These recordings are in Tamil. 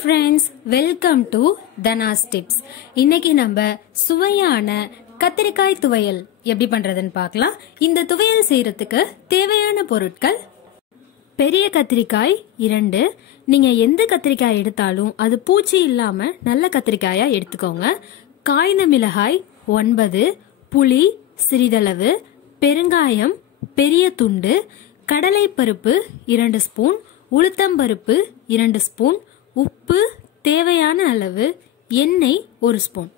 friends, welcome to Dana's Tips. இன்னைக்கு நம்ம சுவையான கத்திரிக்காய் துவையல் எப்படி பண்றதுன்னு பார்க்கலாம். இந்த துவையல் செய்யறதுக்கு தேவையான பொருட்கள்: பெரிய கத்திரிக்காய் 2. நீங்க எந்த கத்திரிக்காய் எடுத்தாலும் அது பூச்சி இல்லாம நல்ல கத்திரிக்காயா எடுத்துக்கோங்க. காய்ந்த மிளகாய் 9, புளி சிறிதளவு, பெருங்காயம் பெரிய துண்டு, கடலை பருப்பு 2 ஸ்பூன், உளுத்தம்பருப்பு 2 ஸ்பூன், உப்பு தேவையான அளவு, எண்ணெய் 1 ஸ்பூன்.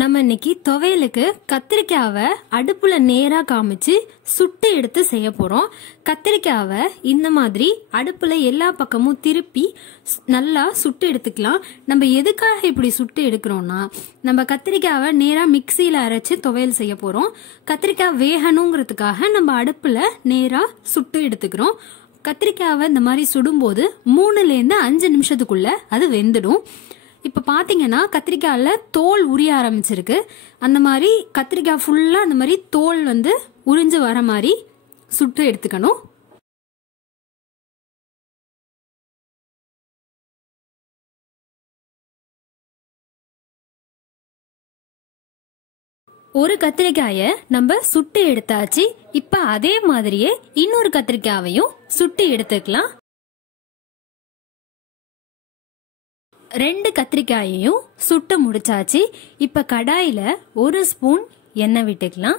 நம்ம இன்னைக்கு துவையலுக்கு கத்திரிக்காவை அடுப்புல நேரா காமிச்சு சுட்டு எடுத்து செய்ய போறோம். கத்திரிக்காவை இந்த மாதிரி அடுப்புல எல்லா பக்கமும் திருப்பி நல்லா சுட்டு எடுத்துக்கலாம். நம்ம எதுக்காக இப்படி சுட்டு எடுக்கிறோம்னா, நம்ம கத்திரிக்காவை நேரா மிக்சியில அரைச்சு துவையல் செய்ய போறோம். கத்திரிக்காய் வேகணுங்கிறதுக்காக நம்ம அடுப்புல நேரா சுட்டு எடுத்துக்கிறோம். கத்திரிக்காவை இந்த மாதிரி சுடும்போது 3 to 5 நிமிஷத்துக்குள்ள அது வெந்துடும். இப்ப பாத்தீங்கன்னா கத்திரிக்காயில தோல் உரிய ஆரம்பிச்சிருக்கு. அந்த மாதிரி கத்திரிக்காய் ஃபுல்லா அந்த மாதிரி தோல் உறிஞ்சு வர மாதிரி சுட்டு எடுத்துக்கணும். ஒரு கத்திரிக்காய நம்ம சுட்டு எடுத்தாச்சு. இப்ப அதே மாதிரியே இன்னொரு கத்திரிக்காயையும் சுட்டு எடுத்துக்கலாம். 2 கத்திரிக்காயையும் சுட்டு முடிச்சாச்சு. இப்ப கடாயில 1 ஸ்பூன் எண்ணெய் விட்டுக்கலாம்.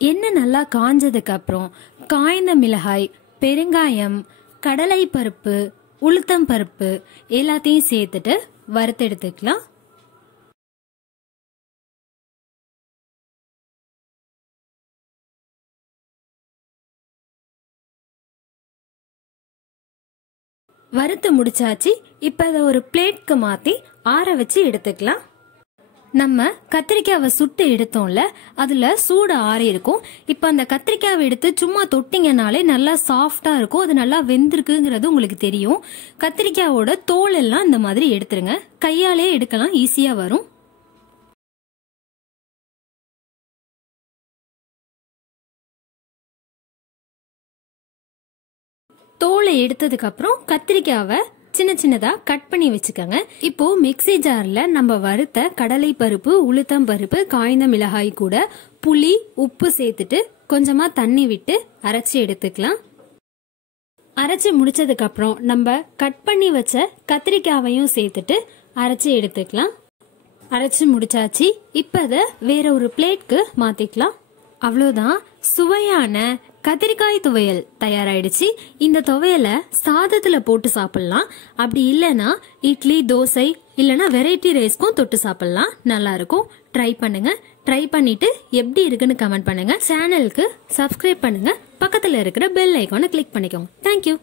எண்ணெய் நல்லா காஞ்சதுக்கு அப்புறம் காய்ந்த மிளகாய், பெருங்காயம், கடலை பருப்பு, உளுத்தம் பருப்பு எல்லாத்தையும் சேர்த்துட்டு வறுத்து எடுத்துக்கலாம். வறுத்து முடிச்சாச்சு. இப்ப அதை ஒரு பிளேட்க்கு மாத்தி ஆற வச்சு எடுத்துக்கலாம். நம்ம கத்திரிக்காவை சுட்டு எடுத்தோம்ல, அதுல சூடு ஆறி இருக்கும். இப்ப அந்த கத்திரிக்காவை எடுத்து சும்மா தொட்டிங்கனாலே நல்லா சாஃப்டா இருக்கும். அது நல்லா வெந்திருக்குங்கிறது உங்களுக்கு தெரியும். கத்திரிக்காவோட தோல் எல்லாம் இந்த மாதிரி எடுத்துருங்க. கையாலே எடுக்கலாம், ஈஸியா வரும். தோலை எடுத்ததுக்கு அப்புறம் கத்திரிக்காவை சின்ன சின்னதா கட் பண்ணி வச்சுக்கோங்க. இப்போ மிக்ஸி ஜார்ல நம்ம வறுத்த கடலை பருப்பு, உளுத்தம் பருப்பு, காய்ந்த மிளகாய் கூட புளி, உப்பு சேர்த்துட்டு கொஞ்சமா தண்ணி விட்டு அரைச்சி எடுத்துக்கலாம். அரைச்சி முடிச்சதுக்கு அப்புறம் நம்ம கட் பண்ணி வச்ச கத்திரிக்காவையும் சேர்த்துட்டு அரைச்சி எடுத்துக்கலாம். அரைச்சி முடிச்சாச்சு. இப்ப அதை வேற ஒரு பிளேட்க்கு மாத்திக்கலாம். அவ்வளவுதான், சுவையான கத்திரிக்காய் துவையல் தயாராயிடுச்சு. இந்த துவையலை சாதத்துல போட்டு சாப்பிடலாம். அப்படி இல்லைன்னா இட்லி, தோசை இல்லைன்னா வெரைட்டி ரைஸ்க்கும் தொட்டு சாப்பிடலாம். நல்லா இருக்கும். ட்ரை பண்ணுங்க. ட்ரை பண்ணிட்டு எப்படி இருக்குன்னு கமெண்ட் பண்ணுங்க. சேனலுக்கு சப்ஸ்கிரைப் பண்ணுங்க. பக்கத்துல இருக்கிற பெல் ஐகானை கிளிக் பண்ணிக்கோங்க. தேங்க்யூ.